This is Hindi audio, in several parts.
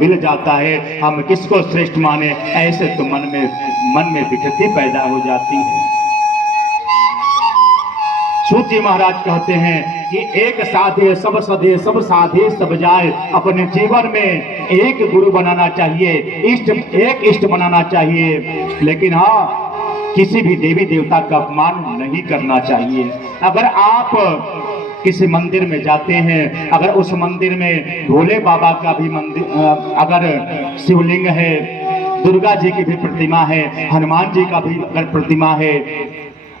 मिल जाता है, हम किसको श्रेष्ठ माने, ऐसे तो मन में विकृति पैदा हो जाती है। सूत जी महाराज कहते हैं कि एक साधे सब सधे, सब साधे सब जाए। अपने जीवन में एक गुरु बनाना चाहिए, एक इष्ट बनाना चाहिए, लेकिन हाँ, किसी भी देवी देवता का अपमान नहीं करना चाहिए। अगर आप किसी मंदिर में जाते हैं, अगर उस मंदिर में भोले बाबा का भी मंदिर, अगर शिवलिंग है, दुर्गा जी की भी प्रतिमा है, हनुमान जी का भी अगर प्रतिमा है,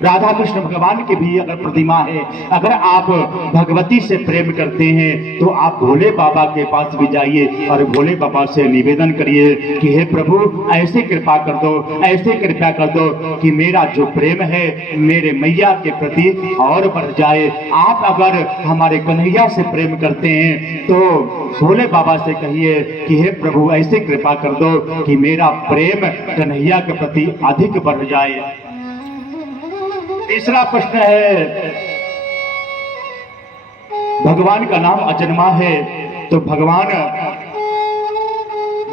राधा कृष्ण भगवान की भी अगर प्रतिमा है, अगर आप भगवती से प्रेम करते हैं तो आप भोले बाबा के पास भी जाइए और भोले बाबा से निवेदन करिए कि हे प्रभु, ऐसे कृपा कर दो, ऐसे कृपा कर दो कि मेरा जो प्रेम है मेरे मैया के प्रति और बढ़ जाए। आप अगर हमारे कन्हैया से प्रेम करते हैं तो भोले बाबा से कहिए कि हे प्रभु, ऐसे कृपा कर दो कि मेरा प्रेम कन्हैया के प्रति अधिक बढ़ जाए। तीसरा प्रश्न है, भगवान का नाम अजन्मा है, तो भगवान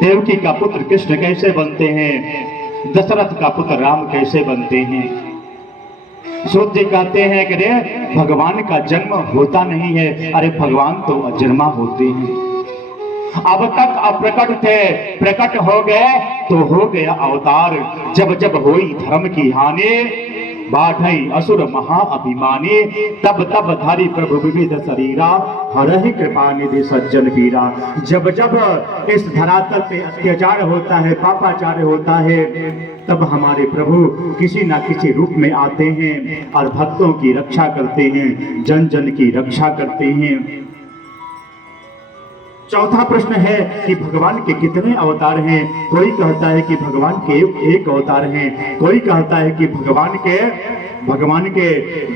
देवकी का पुत्र कृष्ण कैसे बनते हैं, दशरथ का पुत्र राम कैसे बनते हैं? सूत जी कहते हैं कि रे, भगवान का जन्म होता नहीं है, अरे भगवान तो अजन्मा होते हैं। अब तक अप्रकट थे, प्रकट हो गए तो हो गया अवतार। जब जब होई धर्म की हानि, बाढ़ई असुर महा अभिमानी, तब तब धारी प्रभु विविध शरीरा, हरहि कृपा निधि सज्जन वीरा। जब जब इस धरातल पे अत्याचार होता है, पापाचार होता है, तब हमारे प्रभु किसी न किसी रूप में आते हैं और भक्तों की रक्षा करते हैं, जन जन की रक्षा करते हैं। चौथा प्रश्न है कि भगवान के कितने अवतार हैं? कोई कहता है कि भगवान के एक अवतार हैं, कोई कहता है कि भगवान के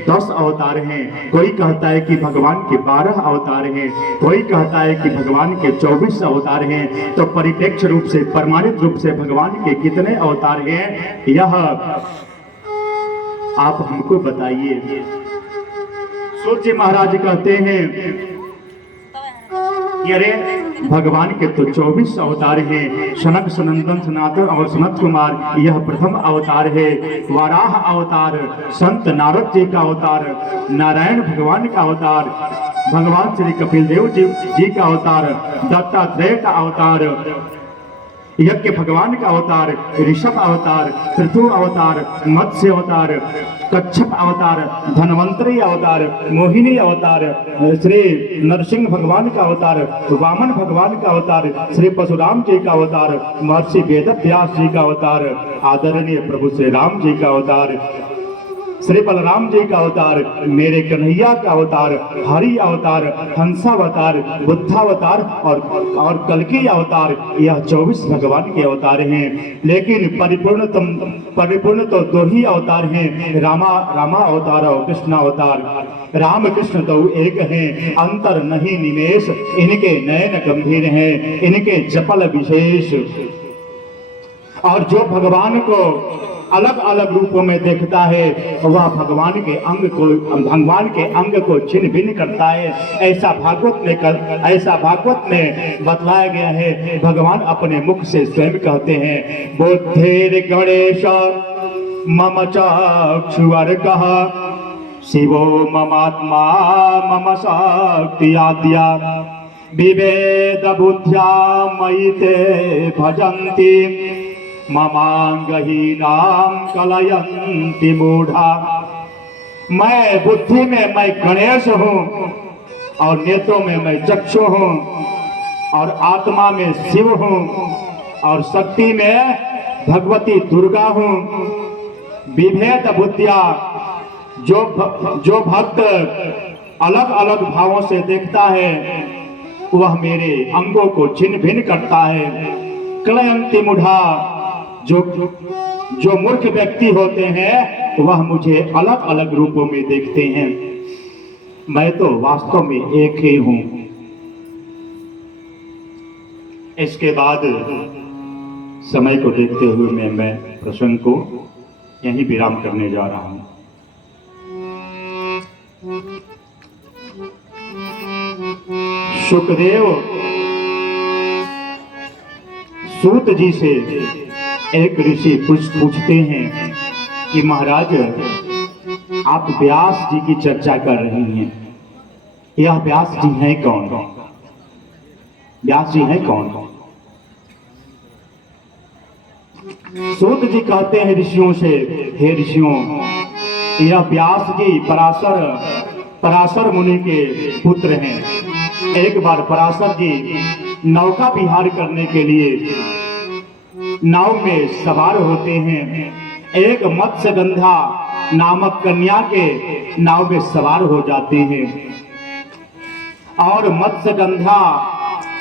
10 अवतार हैं, कोई कहता है कि भगवान के 12 अवतार हैं, कोई कहता है कि भगवान के 24 अवतार हैं। तो परिप्रेक्ष्य रूप से, प्रमाणित रूप से भगवान के कितने अवतार हैं, यह आप हमको बताइए। सूत जी महाराज कहते हैं, अरे भगवान के तो 24 अवतार हैं। सनक सनंदन सनातन और सनत कुमार यह प्रथम अवतार है। वाराह अवतार, संत नारद जी का अवतार, नारायण भगवान का अवतार, भगवान श्री कपिल देव जी का अवतार, दत्तात्रेय का अवतार, यज्ञ भगवान का अवतार, ऋषभ अवतार, पृथु अवतार, मत्स्य अवतार, कच्छप अवतार, धनवंतरी अवतार, मोहिनी अवतार, श्री नरसिंह भगवान का अवतार, वामन भगवान का अवतार, श्री परशुराम जी का अवतार, महर्षि वेदव्यास जी का अवतार, आदरणीय प्रभु श्री राम जी का अवतार, श्री बलराम जी का अवतार, मेरे कन्हैया का अवतार, हरि अवतार, हंसावतार, बुद्धावतार और कल्कि अवतार, यह 24 भगवान के अवतार हैं। लेकिन परिपूर्ण तो 2 ही अवतार हैं, रामा अवतार और कृष्ण अवतार। राम कृष्ण तो एक हैं, अंतर नहीं निमेश, इनके नयन गंभीर हैं, इनके जपल विशेष। और जो भगवान को अलग अलग रूपों में देखता है वह भगवान के अंग को छिन्न भिन्न करता है। ऐसा भागवत में बतलाया गया है। भगवान अपने मुख से स्वयं कहते हैं, बुद्धिर गणेश मम चक्षुवर्गः, शिवो ममात्मा मम शक्ति आद्या, विवेद बुद्ध्या मयि ते भजन्ति, ममांगहीनाम कलयन्ति मूढ़ा। मैं बुद्धि में मैं गणेश हूँ, और नेत्रों में मैं चक्षु हूँ, और आत्मा में शिव हूँ, और शक्ति में भगवती दुर्गा हूँ। विभेद बुद्धिया, जो भक्त अलग अलग भावों से देखता है वह मेरे अंगों को छिन्न भिन्न करता है। कलयन्ति मूढ़ा, जो मूर्ख व्यक्ति होते हैं वह मुझे अलग अलग रूपों में देखते हैं। मैं तो वास्तव में एक ही हूं। इसके बाद समय को देखते हुए मैं प्रसंग को यहीं विराम करने जा रहा हूं। सुखदेव सूत जी से एक ऋषि पूछते हैं कि महाराज आप व्यास जी की चर्चा कर रही हैं, यह व्यास जी हैं कौन? व्यास जी हैं कौन? सूत जी कहते हैं ऋषियों से, हे ऋषियों, यह व्यास जी पराशर मुनि के पुत्र हैं। एक बार पराशर जी नौका विहार करने के लिए नाव में सवार होते हैं। एक मत्स्यगंधा नामक कन्या के नाव में सवार हो जाते हैं और मत्स्यगंधा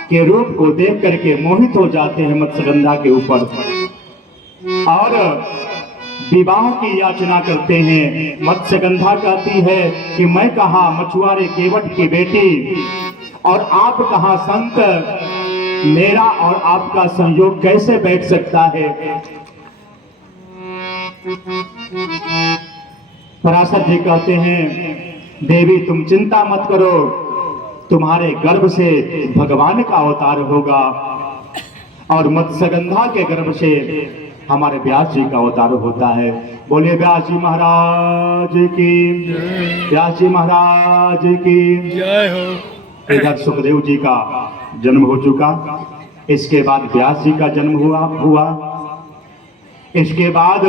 के रूप को देख करके मोहित हो जाते हैं मत्स्यगंधा के ऊपर और विवाह की याचना करते हैं। मत्स्यगंधा कहती है कि मैं कहाँ मछुआरे केवट की बेटी और आप कहाँ संत, मेरा और आपका संयोग कैसे बैठ सकता है? पराशर जी कहते हैं, देवी तुम चिंता मत करो, तुम्हारे गर्भ से भगवान का अवतार होगा और मत्स्यगंधा के गर्भ से हमारे व्यास जी का अवतार होता है। बोलिए व्यास जी महाराज की, व्यास जी महाराज की जय हो। इधर सुखदेव जी का जन्म हो चुका, इसके बाद व्यास जी का जन्म हुआ। इसके बाद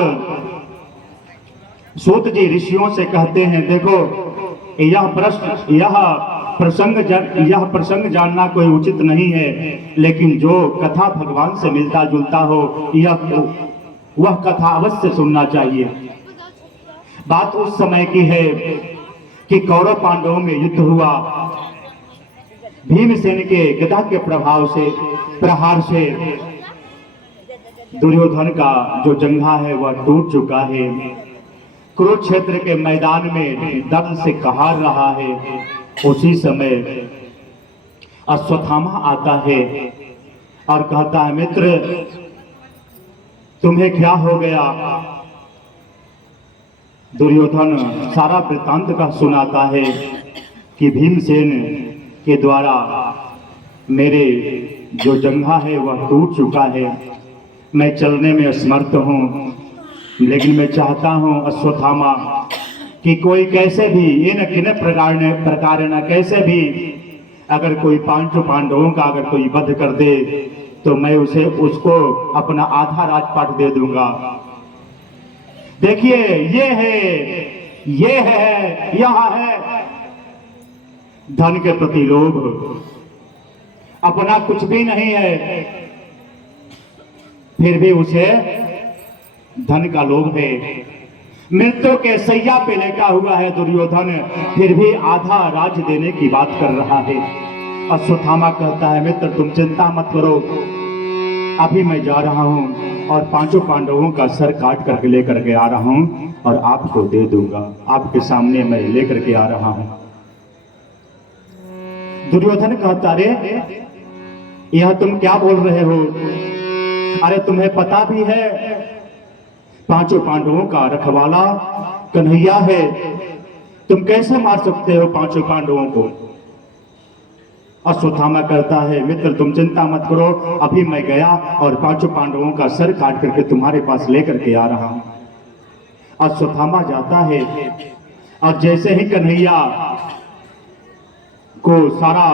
सूत जी ऋषियों से कहते हैं, देखो यह प्रसंग जानना कोई उचित नहीं है, लेकिन जो कथा भगवान से मिलता जुलता हो वह कथा अवश्य सुनना चाहिए। बात उस समय की है कि कौरव पांडवों में युद्ध हुआ। भीमसेन के गदा के प्रहार से दुर्योधन का जो जंघा है वह टूट चुका है। कुरुक्षेत्र के मैदान में दर्द से कहार रहा है। उसी समय अश्वत्थामा आता है और कहता है, मित्र तुम्हें क्या हो गया? दुर्योधन सारा वृत्तांत का सुनाता है कि भीमसेन के द्वारा मेरे जो जंघा है वह टूट चुका है, मैं चलने में असमर्थ हूँ, लेकिन मैं चाहता हूँ अश्वत्थामा कि कोई कैसे भी ये न किन प्रकार न कैसे भी अगर कोई पांचों पांडवों का अगर कोई वध कर दे तो मैं उसको अपना आधा राजपाट दे दूंगा। देखिए ये है यहाँ है धन के प्रति लोभ, अपना कुछ भी नहीं है फिर भी उसे धन का लोभ है। मृत्यु के सैया पे लेटा हुआ है दुर्योधन, फिर भी आधा राज देने की बात कर रहा है। अश्वत्थामा कहता है, मित्र तुम चिंता मत करो, अभी मैं जा रहा हूँ और पांचों पांडवों का सर काट करके लेकर के आ रहा हूँ और आपको दे दूंगा, आपके सामने मैं लेकर के आ रहा हूँ। दुर्योधन कहता, रे यह तुम क्या बोल रहे हो? अरे तुम्हें पता भी है पांचों पांडवों का रखवाला कन्हैया है, तुम कैसे मार सकते हो पांचों पांडवों को? अश्वत्थामा कहता है, मित्र तुम चिंता मत करो, अभी मैं गया और पांचों पांडवों का सर काट करके तुम्हारे पास लेकर के आ रहा हूं। अश्वत्थामा जाता है और जैसे ही कन्हैया को सारा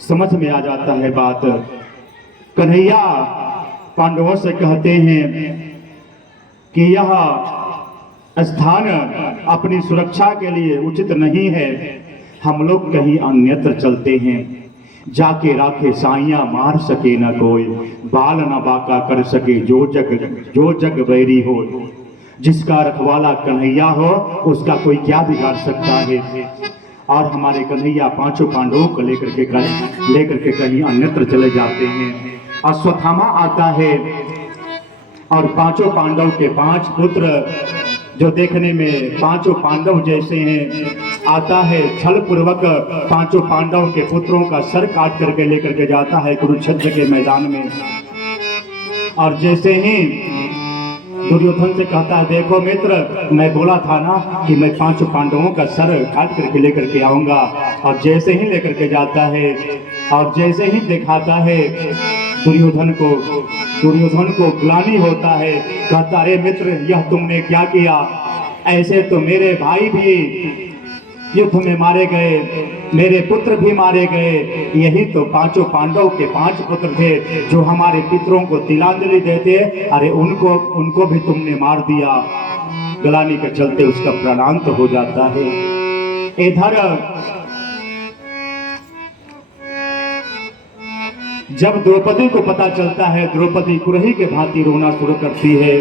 समझ में आ जाता है बात, कन्हैया पांडवों से कहते हैं कि यह स्थान अपनी सुरक्षा के लिए उचित नहीं है, हम लोग कहीं अन्यत्र चलते हैं। जाके राखे साइया मार सके न कोई, बाल न बाका कर सके जो जग बैरी हो। जिसका रखवाला कन्हैया हो उसका कोई क्या बिगाड़ सकता है। और हमारे कन्हैया पांचों पांडवों को लेकर के कहीं अन्यत्र चले जाते हैं। अश्वत्थामा आता है और पांचों पांडव के 5 पुत्र जो देखने में पांचों पांडव जैसे हैं, आता है छल पूर्वक पांचों पांडव के पुत्रों का सर काट करके लेकर के जाता है कुरुक्षेत्र के मैदान में। और जैसे ही दुर्योधन से कहता है, देखो मित्र मैं बोला था ना कि मैं पांचों पांडवों का सर काट करके लेकर के आऊंगा। और जैसे ही लेकर के जाता है और जैसे ही दिखाता है दुर्योधन को ग्लानि होता है। कहता अरे मित्र, यह तुमने क्या किया? ऐसे तो मेरे भाई भी युद्ध में मारे गए, मेरे पुत्र भी मारे गए। यही तो पांचों पांडव के 5 पुत्र थे जो हमारे पितरों को तिलांजलि देते, अरे उनको भी तुमने मार दिया। ग्लानि के चलते उसका प्राणांत हो जाता है। इधर जब द्रौपदी को पता चलता है, द्रौपदी कुरही के भांति रोना शुरू करती है,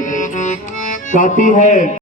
कहती है